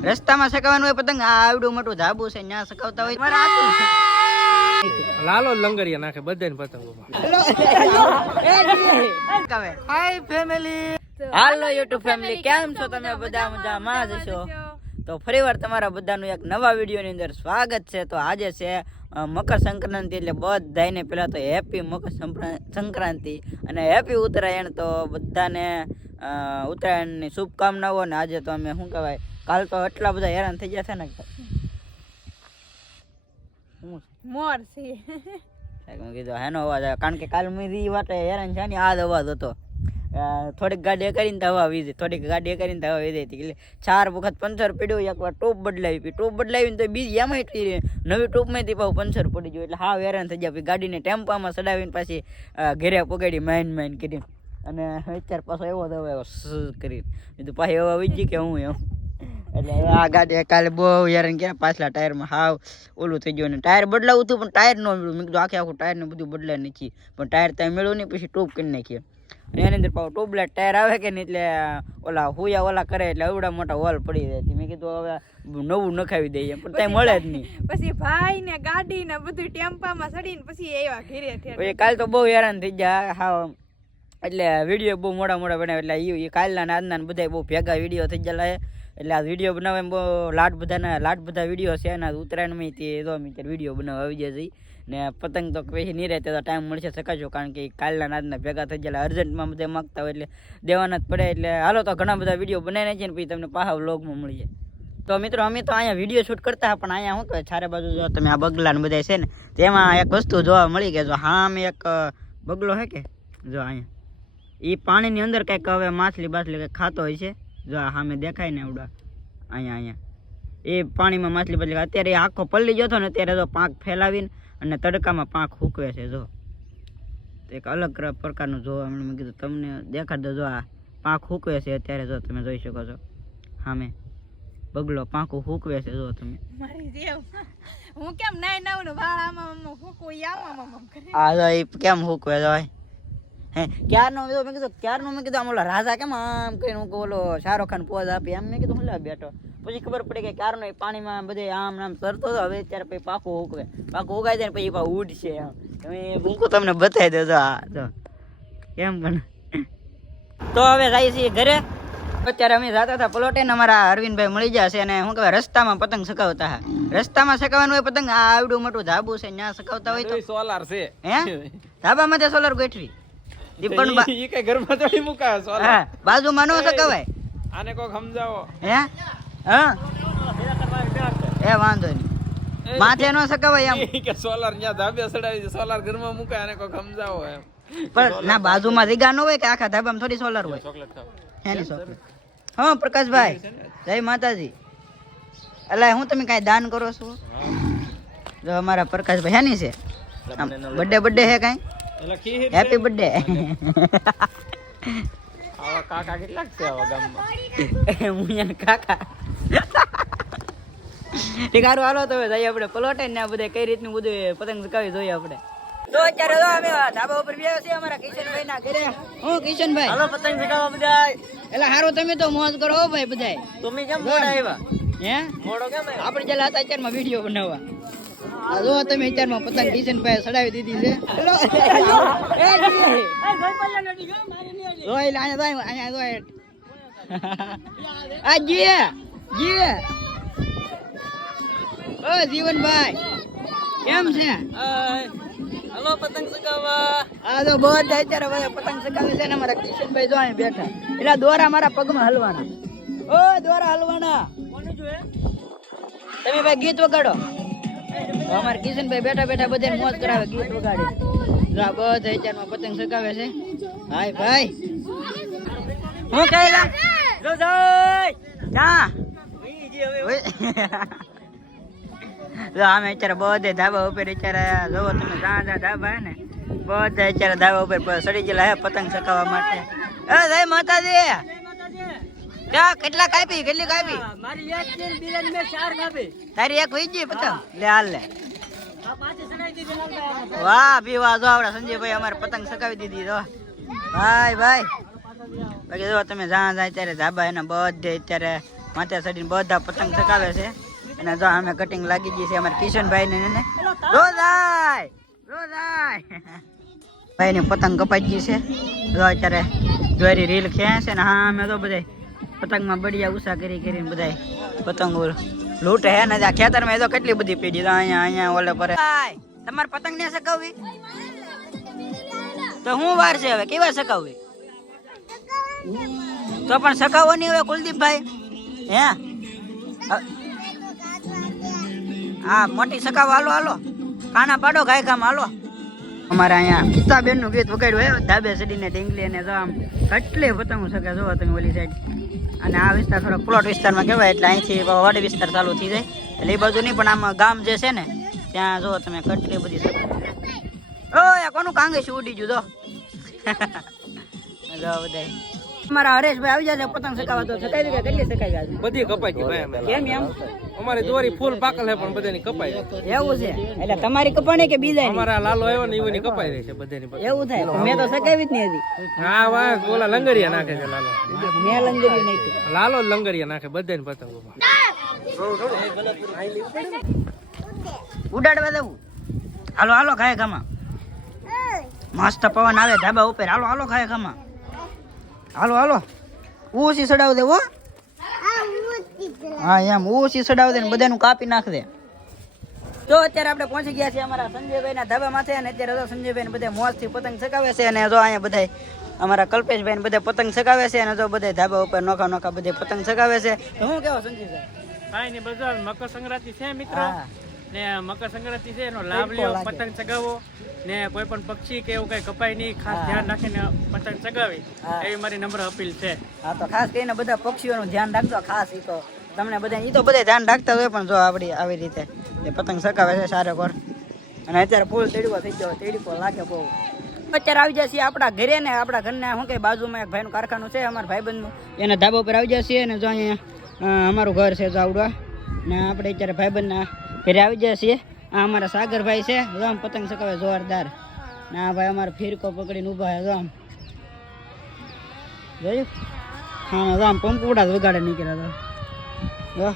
રસ્તામાં સકાવવાનું હોય પતંગ આ આવડું મોટું ધાબુ છે ત્યાં સકાવતા હોય મારે આતું લાલો લંગરિયા નાખે બધાને પતંગો હાય ફેમિલી હાલો યુટ્યુબ ફેમિલી કેમ છો તમે બધા મજામાં જ છો તો ફરીવાર તમારા બધાનું એક નવા વિડીયોની અંદર સ્વાગત છે તો આજે છે મકર સંક્રાંતિ એટલે બધાને પહેલા તો હેપી મકર સંક્રાંતિ અને હેપી ઉત્તરાયણ તો બધાને ઉત્તરાયણની શુભકામનાઓ ને આજે તો અમે શું કહેવાય કાલ તો એટલા બધા હેરાન થઈ ગયા છે ને મોર છે મેં કીધું હેનો અવાજ આવે કારણ કે કાલ મેં વાટે હેરાન છે ને આ જ અવાજ હતો થોડીક ગાડી કરીને તો હવા વીજે થોડીક ગાડી કરીને તો હવા વીજે એટલે 4 વખત પંચર પડ્યું એકવાર ટોપ બદલાવી ટોપ બદલાવીને તો બીજી એમાં નવી ટોપમાંથી પાછું પંચર પડી ગયું એટલે હા હેરાન થઈ ગયા ગાડીને ટેમ્પામાં ચડાવીને પાછી ઘેરે પકડી માઇન કરી અને અત્યારે પાછો એવો જ હવે કરી કીધું પાછી હવા વીજી કે હું એમ એટલે આ ગાડી કાલે બહુ હેરાન ગયા પાછલા ટાયરમાં હાવ ઓલું થઈ ગયું ને ટાયર બદલાવું હતું પણ ટાયર ન મળ્યું મેં કીધું આખું ટાયર ને બધું બદલાય નથી પણ ટાયર ત્યાં મળ્યું નહીં પછી ટોપ કરી નાખીએ અને એની અંદર પાછું ટોપલેટ ટાયર આવે કે નહીં એટલે ઓલા હુયા ઓલા કરે એટલે એવડા મોટા હોલ પડી જાય મેં કીધું હવે નવું નખાવી દઈએ પણ ત્યાં મળે જ નહીં પછી ભાઈ ને ગાડી ને બધું ટેમ્પામાં ચડીને પછી એવા ઘરે પછી કાલ તો બહુ હેરાન થઈ ગયા હા એટલે વિડીયો બહુ મોડા બનાવે એટલે એ કાલના ને આજના બધા બહુ ભેગા વિડીયો થઈ ગયેલા એટલે આ વિડીયો બનાવવા બહુ લાટ બધા વિડીયો છે એના ઉત્તરાયણમાં તે તો અમે ત્યારે વિડીયો બનાવવા આવી જાય ને પતંગ તો પછી નહીં રહેતા તો ટાઈમ મળશે શકાજો કારણ કે કાલના નાદના ભેગા થઈ ગયેલા અર્જન્ટમાં બધા માગતા હોય એટલે દેવાના જ પડે એટલે હાલો તો ઘણા બધા વિડીયો બનાવીને છે ને પછી તમને પાછા વ્લોગમાં મળી જાય તો મિત્રો અમે તો અહીંયા વિડીયો શૂટ કરતા પણ અહીંયા શું કહે ચારે બાજુ જો તમે આ બગલા ને બધા છે ને તેમાં એક વસ્તુ જોવા મળી કે જો હા અમે એક બગલો છે કે જો અહીંયા એ પાણીની અંદર કંઈક હવે માછલી કંઈક ખાતો હોય છે જો સામે દેખાય ને આવડા અહીંયા એ પાણીમાં માછલી અત્યારે આખો પલ્લી ગયો હતો ને ત્યારે જો પાંખ ફેલાવીને અને તડકામાં પાંખ હૂકવે છે જો એક અલગ પ્રકારનું જોવા મેં કીધું તમને દેખાડ દો જો આ પાંખ હૂકવે છે અત્યારે જો તમે જોઈ શકો છો સામે બગલો પાંખું હૂકવે છે જો તમે હું કેમ નાઈ નાવ ને વાળામાં હૂકું યામાં કરે આ જો એ કેમ હૂકવે જો હે ક્યારનો મેં કીધું આમ ઓલા રાજા કેમ આમ કરીને હું ઓલો શાહરુખ ખાન પોઝ આપી એમ મેં કીધું હું લા બેઠો પછી ખબર પડી કે ક્યારનો એ પાણીમાં બધે આમ નામ તરતો હતો હવે ત્યારે પછી પાકું ઉગાય જાય ને પછી પાછું ઉડશે એમ તમે ભૂખું તમને બતાવી દેજો આ જો કેમ પણ તો હવે જાય છે ઘરે અત્યારે અમે જતા હતા પલોટે ને અમારા અરવિંદભાઈ મળી જશે અને શું કહેવાય રસ્તામાં પતંગ સકાવતા હા રસ્તામાં સકાવવાનું હોય પતંગ આ આવડું મોટું ધાબુ છે ત્યાં સકાવતા હોય તો સોલાર છે હે ધાબામાં સોલાર ગોઠવી બાજુમાં નો સકાવાય આને કોક સમજાવો હે હા એ વાંધો નહીં માથે નો સકાવાય એમ કે સોલાર ન્યા ધાબે સડાવી સોલાર ઘરમાં મુકાય આને કોક સમજાવો એમ પણ ના બાજુમાં રીગા નો હોય કે આખા ધાબામાં થોડી સોલાર હોય ચોકલેટ ખાવ હેની ચોકલેટ હા પ્રકાશભાઈ જય માતાજી અલા હું તમે કાઈ દાન કરો છો જો અમારા પ્રકાશભાઈ હેની છે બર્થડે હે કાઈ હેપી બર્થડે આવા કાકા કેટલાક છે આવા ગામમાં મુનિયા કાકા ઠીક હારું હાલો તો જઈએ આપણે પલોટે ને આ બધે કઈ રીતનું બધું પતંગ ચગાવી જોઈએ આપણે તો અત્યારે તો અમે ધાબા ઉપર બેઠા છીએ અમારા કિશનભાઈ ના ઘરે હું કિશનભાઈ હાલો પતંગ ચગાવવા બધા એટલે હારું તમે તો મોજ કરો હો ભાઈ બધાય તમે કેમ મોડા આવ્યા હે મોડો કેમ આપણે જેલા હતા અત્યારમાં વિડીયો બનાવવા જો તમે અત્યારમાં પતંગ કિશનભાઈ ચડાવી દીધી છે હેલો રોય અહીંયા જો આ જી ઓ જીવનભાઈ કેમ છે હલો પતંગ ચગાવવા આ તો બધા અત્યારે પતંગ ચગાવે છે ને અમારા કિશનભાઈ જો અહીં બેઠા એટલે દોરા મારા પગમાં હલવાના ઓ દોરા હલવાના તમે ભાઈ ગીત વગાડો અમારા કિશનભાઈ બેઠા બધાને મોજ કરાવે ગીત વગાડી જો આ બધા અત્યારમાં પતંગ ચગાવે છે હાય ભાઈ હું કહેલા જો જય જા જો અમે અત્યારે બધે ધાબા ઉપર અત્યારે જોવો તમે જા ધાબા ને બધા અત્યારે ધાબા ઉપર ચડી ગયેલા હે પતંગ ચગાવવા માટે એ જય માતાજી ક્યાં કેટલી કાપી મારી એક છે બીરન મે 4 કાપી તારી એક હોઈ ગઈ પતંગ લે હાલ લે આ પાછી સડાઈ દીધી વાહ ભી વાહ જો આવડા સંજયભાઈ અમારે પતંગ ચગાવી દીધી જો ભાઈ બાકી જો તમે જ્યાં જાય ત્યારે ધાબા એના બધે અત્યારે માથે ચડીને બધા પતંગ ચગાવે છે અને જો અમે કટિંગ લાગી ગઈ છે અમારા કિશનભાઈ ને રોજાય ભાઈ ની પતંગ કપાઈ ગઈ છે જો અત્યારે જોરી રીલ ખેંચે છે ને હા અમે તો બધા પતંગમાં બળિયા ઉષા કરીને બધા પતંગો લૂંટે હે ને આ ખેતરમાં તો કેટલી બધી પીડી અહીંયા ઓલે પર તમારે પતંગ ને સકાવવી તો હું વાર છે હવે કેવા સકાવવી તો પણ સકાવવાની હવે કુલદીપભાઈ હે હા મોટી સકાવ હાલો કાના પાડો ગાય કામ હાલો અમારે અહીંયા ગીતાબેન નું ગીત વગાડ્યું હોય ધાબે ચડીને ઢીંગલી અને જો આમ કેટલી પતંગો સકા જોવો તમે ઓલી સાઈડ અને આ વિસ્તાર થોડો પ્લોટ વિસ્તારમાં કહેવાય એટલે અહીંથી વાડ વિસ્તાર ચાલુ થઈ જાય એટલે એ બાજુ નહીં પણ આમાં ગામ જે છે ને ત્યાં જો તમે કેટલી બધી સકા ઓ કોનું કાંગે છે ઉડી ગયું જો બધા અમારા હરેશભાઈ આવી જાય પતંગ સકાવા તો સકાવી કે કેટલી સકાવી આજે બધી કપાઈ ગઈ ભાઈ અમે કેમ એમ અમારી દોરી ફૂલ પાકલ છે પણ બધાની કપાઈ એવું છે એટલે તમારી કપાણી કે બીજા અમારા લાલો આવ્યો ને એની કપાઈ રહી છે બધાની એવું થાય મેં તો સકાવી જ નહીં હજી હા વાહ બોલા લંગરિયા નાખે છે લાલો મેં લંગર્યું નાખ્યું લાલો લંગરિયા નાખે બધાની પતંગોમાં ઉડાડવા દેવું હાલો ખાય ખામાં મસ્ત પવન આવે ધાબા ઉપર હાલો ખાય ખામાં હાલો ઊંચી ચડાવ દે હો હા એમ ઊંચી ચડાવ દે ને બધાનું કાપી નાખ દે તો અત્યારે આપણે પહોંચી ગયા છીએ અમારા સંજયભાઈ ના ધાબા માથે અને અત્યારે તો સંજયભાઈ ને બધા મોજ થી પતંગ ચગાવે છે અને જો અહીંયા બધા અમારા કલ્પેશભાઈ ને બધા પતંગ ચગાવે છે અને જો બધા ધાબા ઉપર નોખા બધા પતંગ ચગાવે છે તો હું કેવો સંજયભાઈ કાઈ ને બધા મકર સંક્રાંતિ છે મિત્રો ને મકર સંક્રાંતિ છે એનો લાભ લ્યો પતંગ ચગાવો ને કોઈ પણ પક્ષી કે એવું કઈ કપાય નહીં ખાસ ધ્યાન રાખીને પતંગ ચગાવી એવી મારી નમ્ર અપીલ છે હા તો ખાસ કરીને બધા પક્ષીઓનું ધ્યાન રાખજો ખાસ ઈ તો તમને બધા ધ્યાન રાખતા હોય પણ જો આપડી આવી રીતે પતંગ ચગાવે છે સારો કોર અને અત્યારે ફૂલ તેડવો થઈ ગયો તેડીકો લાગે બહુ અત્યારે આવી જાય છે આપણા ઘરે ને આપણા ઘરના શું કે બાજુમાં એક ભાઈનું કારખાનું છે અમારા ભાઈબંધનું એના ધાબા ઉપર આવી જાય છે ને જો અહીંયા અમારું ઘર છે જાવડવા ને આપણે અત્યારે ભાઈબંધના ઘરે આવી જાય છીએ આ અમારા સાગરભાઈ છે જો આમ પતંગ ચગાવે જોરદાર ને આ ભાઈ અમારો ફીરકો પકડીને ઊભા છે જો આમ જોયું હા જો આમ પંપુડા વગાડે નીકળ્યા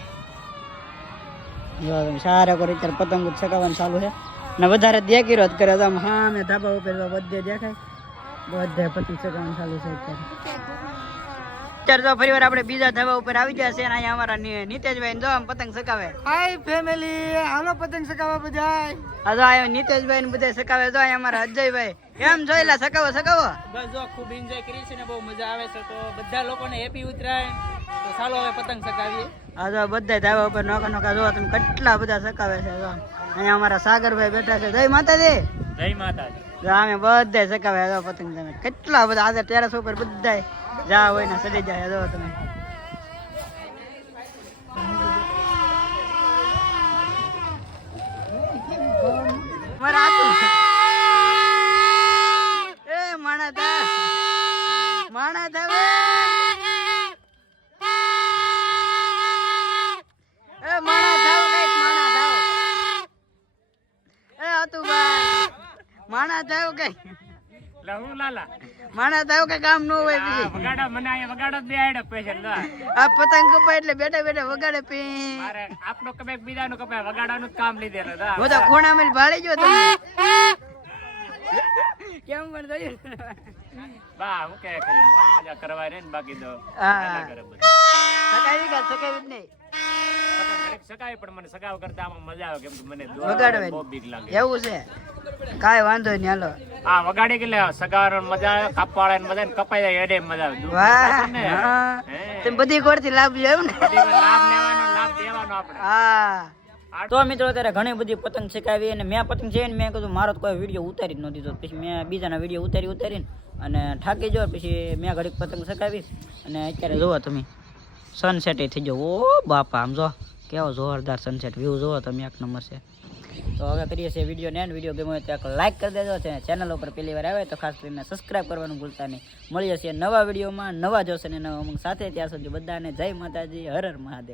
તો સારા કરી અત્યારે પતંગ ચગાવવાનું ચાલુ છે ને વધારે દેખીરો જ કરે તો આમ હા મેં ધાબા ઉપર બધે દેખાય બધે પતંગ ચગાવવાનું ચાલુ છે અત્યારે તો ફરી વાર આપણે બીજા ધાબા ઉપર આવી ગયા છે અને અહીંયા અમારા નીતેશભાઈ જો આમ પતંગ ચગાવે હાય ફેમિલી હાલો પતંગ ચગાવવા બધાય આ જો આયો નીતેશભાઈ ને બધા ચગાવે જો અહીંયા અમારા અજયભાઈ કેમ જોઈલા ચગાવો બસ જો ખૂબ એન્જોય કરી છે ને બહુ મજા આવે છે તો બધા લોકોને હેપી ઉતરાયણ તો ચાલો હવે પતંગ ચગાવીએ આ જો બધા ધાબા ઉપર નોખા જો તમે કેટલા બધા ચગાવે છે જો અહીંયા અમારા સાગરભાઈ બેઠા છે જય માતાજી અમે બધા ચગાવે જો પતંગ તમે કેટલા બધા આજે ટેરેસ ઉપર બધા જા હોય ને સડી જાય જો તમે માણા થાવ કઈ માણા થાવ કઈ કામ ન હોય બીજું વગાડો મને અહીંયા વગાડો જ બેહાડો સ્પેશિયલ આ પતંગ કપાય એટલે બેઠા વગાડે પી આપણો કપાય બીજાનું કપાય વગાડવાનું જ કામ લીધેલું હું તો ખૂણામાં ભાળી ગયો તમે કેમ પણ થયું બા હું કે ખાલી મોજ મજા કરવા રે ને બાકી તો સકાવી જ નહીં સકાય પણ મને સગાવ કરતા આમાં મજા આવે કેમ કે મને વગાડવાની બહુ બીક લાગે એવું છે કાંઈ વાંધો નહીં હાલો હા વગાડી કે સગાવવાનો મજા આવે કાપવાળાને મજા ને કપાઈ જાય એડે મજા આવે વાહ તમે બધી કોરથી લાભ લ્યો ને લાભ લેવાનો લાભ દેવાનો આપણે હા તો મિત્રો અત્યારે ઘણી બધી પતંગ ચગાવી અને મેં પતંગ છે ને મેં કીધું મારો તો કોઈ વિડીયો ઉતારી જ ન દીધો પછી મેં બીજાના વિડીયો ઉતારીને અને થાકી ગયો પછી મેં ઘડીક પતંગ ચગાવી અને અત્યારે જોવો તમે સનસેટ થઈ ગયો ઓ બાપા આમ જો કેવો જોરદાર સનસેટ વ્યૂ જોવો તમે એક નંબર છે તો હવે કરીએ છીએ વિડીયો ને વિડીયો ગમે ત્યાં લાઈક કરી દેજો ચેનલ ઉપર પહેલી વાર આવે તો ખાસ કરીને સબસ્ક્રાઈબ કરવાનું ભૂલતા નહીં મળીએ છીએ નવા વિડીયોમાં નવા જોશે ને નવા અમુક સાથે ત્યાં સુધી બધાને જય માતાજી હર હર મહાદેવ.